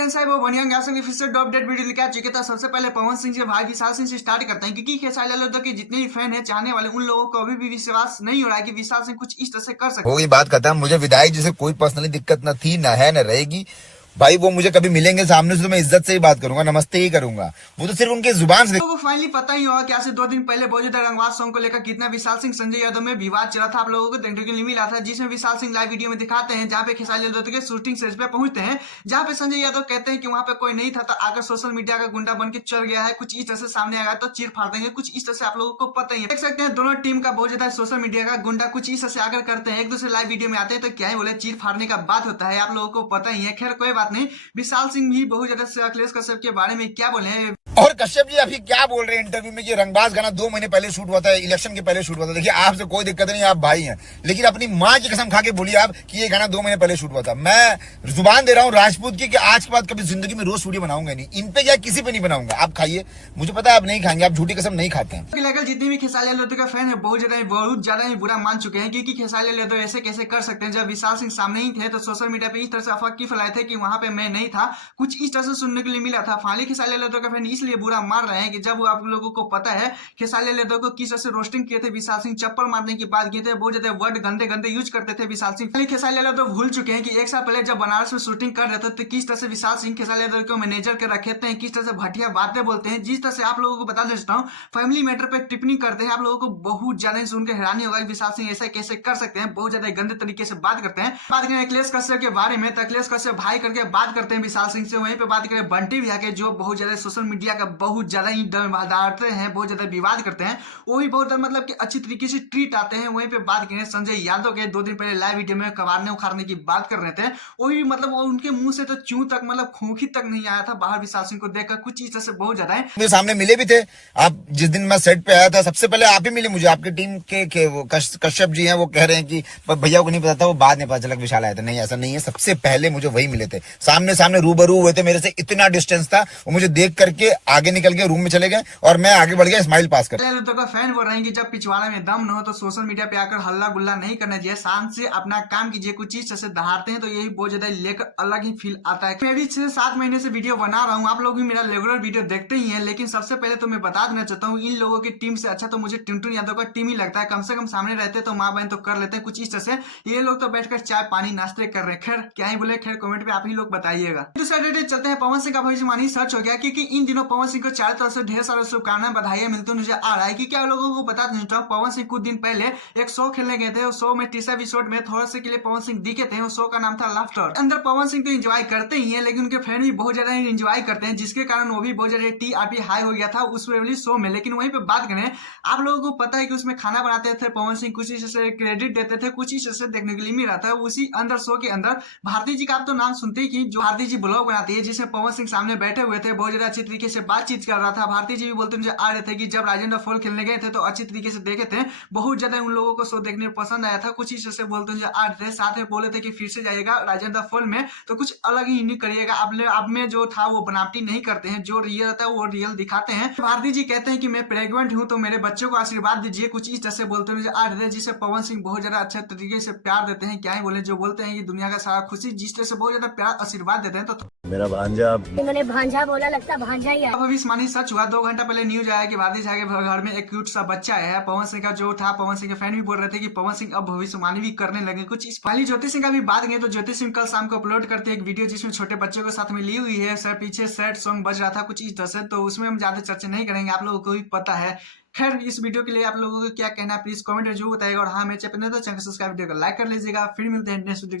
Friends है वो बढ़िया गैस की फिर से अपडेट वीडियो लेके आ चुके थे। सबसे पहले पवन सिंह से भाई विशाल सिंह से स्टार्ट करते हैं, क्योंकि खेसारी लाल यादव के जितने भी फैन है चाहने वाले उन लोगों को अभी भी विश्वास नहीं हो रहा है कि विशाल सिंह कुछ इस तरह से कर सकते हो गई बात खत्म। मुझे विधायक जी से कोई पर्सनली दिक्कत न थी, न है, न रहेगी। भाई वो मुझे कभी मिलेंगे सामने से तो मैं इज्जत से ही बात करूंगा, नमस्ते ही करूंगा। वो तो सिर्फ उनके जुबान से। तो फाइनली पता ही होगा कि आज से 2 दिन पहले बहुत ज्यादा रंगवाद सॉन्ग को लेकर कितना विशाल सिंह संजय यादव में विवाद चला था, आप लोगों को देखने के लिए मिला था, जिसमें विशाल सिंह लाइव वीडियो में दिखाते हैं जहां पे खेसारी लाल यादव के शूटिंग सेट पे पहुंचते हैं, जहां पे संजय यादव कहते हैं कि वहां पे कोई नहीं था, तो आकर सोशल मीडिया का गुंडा बन के चल गया है, कुछ इस तरह से सामने आ गया तो चीर फाड़ देंगे, कुछ इस तरह से आप लोगों को पता ही है। देख सकते हैं दोनों टीम का बहुत ज्यादा सोशल मीडिया का गुंडा कुछ इस तरह से आकर करते हैं, एक दूसरे लाइव वीडियो में आते हैं तो क्या ही बोले, चीर फाड़ने का बात होता है, आप लोगों को पता ही है। खैर कोई बात नहीं, विशाल सिंह भी बहुत ज्यादा अखिलेश कश्यप के बारे में क्या बोले हैं। और कश्यप जी अभी क्या बोल रहे हैं इंटरव्यू में कि रंगबाज गाना 2 महीने पहले शूट हुआ था, इलेक्शन के पहले शूट हुआ था। देखिए आपसे कोई दिक्कत नहीं, आप भाई हैं, लेकिन अपनी माँ की कसम खा के बोलिए आप कि ये गाना 2 महीने पहले शूट हुआ था। मैं जुबान दे रहा हूँ राजपूत की कि आज के बाद कभी जिंदगी में रोज वीडियो बनाऊंगा नहीं, इन पे या किसी पे नहीं बनाऊंगा। आप खाइए, मुझे पता है आप नहीं खाएंगे, आप झूठी कसम नहीं खाते हैं। लेकर जितने भी खेसारी लाल यादव का फैन है बहुत ज्यादा ही बुरा मान चुके हैं, क्योंकि खेसारी लाल यादव ऐसे कैसे कर सकते हैं। जब विशाल सिंह सामने ही थे तो सोशल मीडिया पे इस तरह से अफवाह की फैलाए थे कि वहां पे मैं नहीं था, कुछ इस तरह से सुनने के लिए मिला था। फाइनली खेसारी लाल यादव का फैन इसलिए बुरा मार रहे हैं कि जब आप लोगों को पता है खेसारी लाल यादव को किस तरह से रोस्टिंग किए थे, विशाल सिंह चप्पल मारने की बात किए थे, बहुत ज्यादा वर्ड गंदे गंदे यूज करते थे विशाल सिंह। खेसारी लाल यादव भूल चुके हैं कि 1 साल पहले जब बनारस में शूटिंग कर रहे थे तो किस तरह से विशाल सिंह खेसारी यादव को मैनेजर के रखे थे, किस तरह से घटिया बातें बोलते हैं। जिस तरह से आप लोगों को बता देता हूँ फैमिली मैटर पे टिप्पणी करते हैं, आप लोगों को बहुत ज्यादा सुन के हैरानी होगा विशाल सिंह ऐसा कैसे कर सकते हैं, बहुत ज्यादा गंदे तरीके से बात करते हैं। बात करें अखिलेश कश्यप के बारे में तो अखिलेश कश्यप भाई करके बात करते हैं विशाल सिंह से। वहीं पे बात करें बंटी भैया के, जो बहुत ज्यादा सोशल मीडिया का बहुत ज्यादा ही डांटते हैं, बहुत ज्यादा विवाद करते हैं, वो भी बहुत मतलब कि अच्छी तरीके से ट्रीट आते हैं। वहीं पे बात करें संजय यादव के, 2 दिन पहले लाइव वीडियो में कबाड़ने उखाड़ने की बात कर रहे थे, वो भी मतलब उनके मुंह से तो चूं तक मतलब खोखी तक नहीं आया था बाहर विशाल सिंह को देखकर, कुछ इस तरह से बहुत ज्यादा है। मेरे सामने मिले भी थे आप, जिस दिन मैं सेट पे आया था सबसे पहले आप ही मिले मुझे। आपकी टीम के वो कश्यप जी हैं, वो कह रहे हैं कि भैया को नहीं पता था, वो बाद में पता चला विशाल आया था। नहीं ऐसा नहीं है, सबसे पहले मुझे वही मिले थे, सामने सामने रूबरू हुए थे, मेरे से इतना डिस्टेंस था, वो मुझे देख करके आगे निकल के रूम में चले गए और मैं आगे बढ़ गया स्माइल पास कर। का फैन बोल रहे हैं कि जब पिछवाड़े में दम न हो तो सोशल मीडिया पे आकर हल्ला गुल्ला नहीं करना चाहिए, शांत से अपना काम कीजिए। कुछ चीज से दहाड़ते हैं तो यही बहुत ज्यादा लेकर अलग ही फील आता है। मैं भी 6-7 महीने से वीडियो बना रहा हूँ, आप लोग भी मेरा रेगुलर वीडियो देखते ही हैं, लेकिन सबसे पहले तो मैं बता देना चाहता हूँ इन लोगों की टीम से अच्छा तो मुझे टुनटुन यादव का टीम ही लगता है। कम से कम सामने रहते तो माँ बहन तो कर लेते हैं, कुछ इस तरह से ये लोग तो बैठकर चाय पानी नाश्ते कर रहे हैं। खैर क्या ही बोले, खैर कमेंट पे आप ही लोग बताइएगा। दूसरा डेट चलते हैं, पवन सिंह का भविष्यवाणी सच हो गया, क्योंकि इन दिनों पवन सिंह को चारों तरफ से ढेर सारे शुभकामनाएं बधाइयां मिलती मुझे आ रहा है। कि क्या लोगों को बता दें पवन सिंह कुछ दिन पहले एक शो खेलने गए थे, उस शो में 30 एपिसोड में थोड़ा से के लिए पवन सिंह दिखे थे, उस शो का नाम था लाफ्टर। अंदर पवन सिंह तो एंजॉय करते ही हैं, लेकिन उनके फैन भी बहुत ज्यादा एंजॉय करते हैं, जिसके कारण वो भी बहुत ज्यादा टीआरपी हाई हो गया था उस वाली शो में। लेकिन वहीं पे बात करें, आप लोगों को पता है कि उसमें खाना बनाते थे पवन सिंह, कुछ इस से क्रेडिट देते थे, कुछ इस से देखने के लिए मिल रहा था। उसी अंदर शो के अंदर भारती जी का आप तो नाम सुनते ही कि जो भारती जी ब्लॉग बनाती है, जिसमें पवन सिंह सामने बैठे हुए थे, बहुत ज्यादा अच्छी तरीके से बातचीत कर रहा था। भारती जी भी बोलते मुझे आ रहे थे कि जब राजेंद्र फॉल खेलने गए थे तो अच्छी तरीके से देखे थे, बहुत ज्यादा उन लोगों को शो देखने में पसंद आया था, कुछ इस से बोलते मुझे आ रहे थे। साथ में बोले थे कि फिर से जाइएगा राजेंद्र फॉल में तो कुछ अलग ही नहीं करिएगा, अब में जो था वो बनावटी नहीं करते हैं, जो रियल रहता है वो रियल दिखाते हैं। भारती जी कहते हैं कि मैं प्रेग्नेंट हूं तो मेरे बच्चों को आशीर्वाद दीजिए, कुछ इस तरह से बोलते मुझे आ रहे थे, जिसे पवन सिंह बहुत ज्यादा अच्छे तरीके से प्यार देते हैं। क्या ही बोले, जो बोलते हैं कि दुनिया का सारा खुशी, जिस तरह से बहुत ज्यादा प्यार आशीर्वाद देते हैं। तो मेरा भांजा, इन्होंने भांजा बोला, लगता भांजा ही है। भविष्यवाणी सच हुआ। 2 घंटा पहले न्यूज आया कि भारती झा के घर में एक क्यूट सा बच्चा है। पवन सिंह का जो था, पवन सिंह के फैन भी बोल रहे थे कि पवन सिंह अब भविष्यवाणी भी करने लगे कुछ इस। पहले ज्योति सिंह का भी बात गई तो ज्योति सिंह कल शाम को अपलोड करते एक वीडियो जिसमें छोटे बच्चों को साथ में ली हुई है, सर पीछे सैड सॉन्ग बज रहा था कुछ इस तरह से, तो उसमें हम ज्यादा चर्चा नहीं करेंगे, आप लोगों को भी पता है। खैर इस वीडियो के लिए आप लोगों को क्या कहना है प्लीज कमेंट में जरूर बताइएगा, और हाँ मेरे चैनल तो चैनल सब्सक्राइब वीडियो को लाइक कर लीजिएगा। फिर मिलते हैं नेक्स्ट वीडियो।